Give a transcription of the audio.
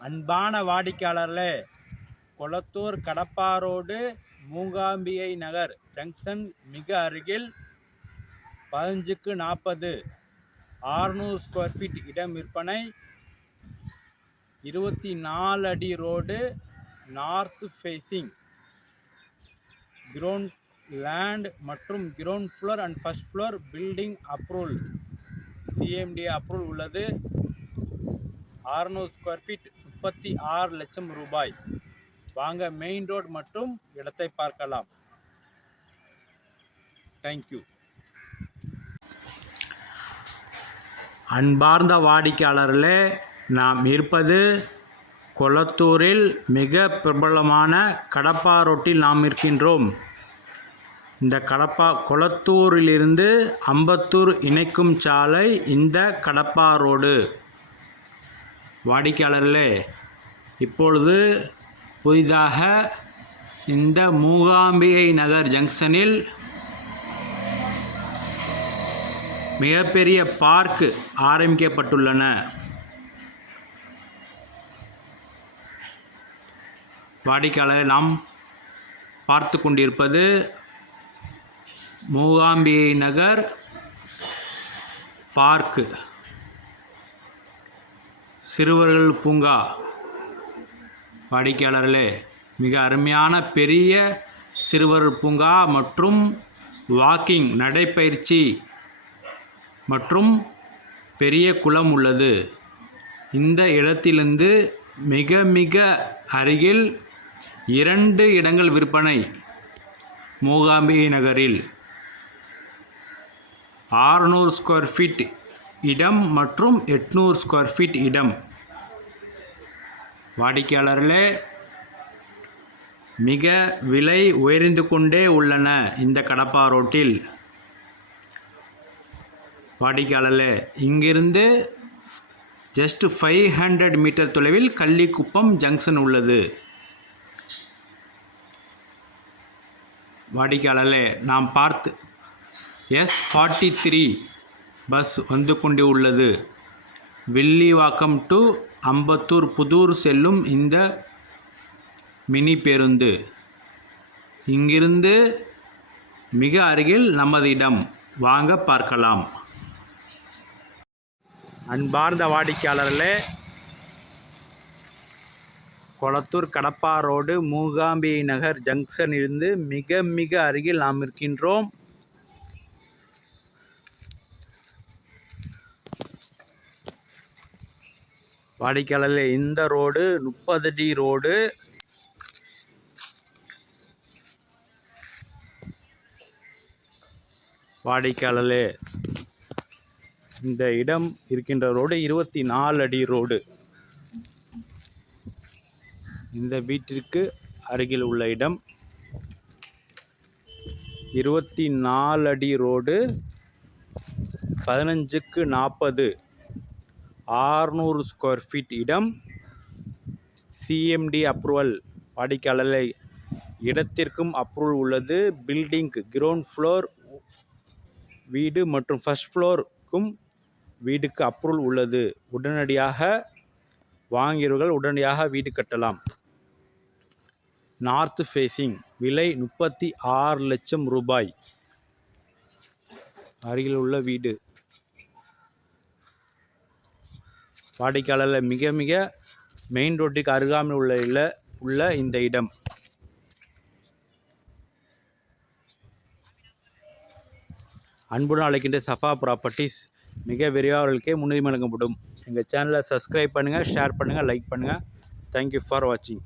அன்பான வாடிக்கையாளர்களே Kolathur Kadapa road Mookambigai Nagar junction மிக அருகில் பதினஞ்சுக்கு நாற்பது ஆறுநூறு ஸ்கொயர் ஃபீட் இடம் விற்பனை இருபத்தி நாலு அடி road north facing ground land மற்றும் ground floor and first floor building approval CMD approval உள்ளது. அறுநூறு ஸ்கொயர் ஃபீட் முப்பத்தி ஆறு லட்சம் ரூபாய். வாங்க மெயின் ரோட் மற்றும் இடத்தை பார்க்கலாம். தேங்க்யூ அன்பார்ந்த வாடிக்கையாளர்களே நாம் இருப்பது கொளத்தூரில் மிக பிரபலமான கடப்பா ரோட்டில் நாம் இருக்கின்றோம். இந்த கடப்பா கொளத்தூரிலிருந்து அம்பத்தூர் இணைக்கும் சாலை இந்த கடப்பா ரோடு. வாடிக்கையாளர்களே இப்பொழுது புதிதாக இந்த மூகாம்பிகை நகர் ஜங்ஷனில் மிகப்பெரிய பார்க் ஆரம்பிக்கப்பட்டுள்ளன. வாடிக்கையாளர் நாம் பார்த்து கொண்டிருப்பது மூகாம்பிகை நகர் பார்க்கு சிறுவர்கள் பூங்கா. வாடிக்கையாளர்களே மிக அருமையான பெரிய சிறுவர் பூங்கா மற்றும் வாக்கிங் நடைப்பயிற்சி மற்றும் பெரிய குளம் உள்ளது. இந்த இடத்திலிருந்து மிக மிக அருகில் இரண்டு இடங்கள் விற்பனை. மூகாம்பிகை நகரில் ஆறுநூறு ஸ்கொயர் ஃபீட் இடம் மற்றும் எட்நூறு ஸ்கொயர் ஃபீட் இடம். வாடிக்கையாளர்களே மிக விலை உயர்ந்து கொண்டே உள்ளன இந்த கடப்பா ரோட்டில். வாடிக்கையாளர்களே இங்கிருந்து ஜஸ்ட் ஃபைவ் ஹண்ட்ரட் மீட்டர் தொலைவில் கள்ளிக்குப்பம் ஜங்ஷன் உள்ளது. வாடிக்கையாளர்களே நாம் பார்த்து எஸ் ஃபார்ட்டி த்ரீ பஸ் வந்து கொண்டு உள்ளது. வில்லிவாக்கம் டு அம்பத்தூர் புதூர் செல்லும் இந்த மினி பேருந்து இங்கிருந்து மிக அருகில் நமது இடம் வாங்க பார்க்கலாம். அன்பார்ந்த வாடிக்கையாளர்களே கொளத்தூர் கடப்பா ரோடு மூகாம்பி நகர் ஜங்ஷன் இருந்து மிக மிக அருகில் நாம் இருக்கின்றோம். வாடிக்கையாளர்களே இந்த ரோடு முப்பது அடி ரோடு. வாடிக்கையாளர்களே இந்த இடம் இருக்கின்ற ரோடு இருபத்தி நாலு அடி ரோடு. இந்த வீட்டிற்கு அருகில் உள்ள இடம் இருபத்தி நாலு அடி ரோடு பதினஞ்சுக்கு நாற்பது. ஆறுநூறு ஸ்கொயர் ஃபீட் இடம். சிஎம்டி அப்ரூவல் வாடிக்கையாளர்களை இடத்திற்கும் அப்ரூவல் உள்ளது. பில்டிங் கிரவுண்ட் ஃப்ளோர் வீடு மற்றும் ஃபர்ஸ்ட் ஃப்ளோருக்கும் வீடுக்கு அப்ரூவல் உள்ளது. உடனடியாக வாங்கியவர்கள் உடனடியாக வீடு கட்டலாம். நார்த் ஃபேஸிங் விலை முப்பத்தி ஆறு லட்சம் ரூபாய். அருகில் உள்ள வீடு. வாடிக்கையாளரில் மிக மிக மெயின் ரோட்டுக்கு அருகாமையில் உள்ள இல்ல உள்ள இந்த இடம். அன்புடன் அழைக்கின்ற சஃபா ப்ராப்பர்ட்டிஸ் மிக விரைவாக முன்னுரிமை வழங்கப்படும். எங்கள் சேனலை சப்ஸ்கிரைப் பண்ணுங்கள் ஷேர் பண்ணுங்கள் லைக் பண்ணுங்கள் தேங்க்யூ ஃபார் வாட்சிங்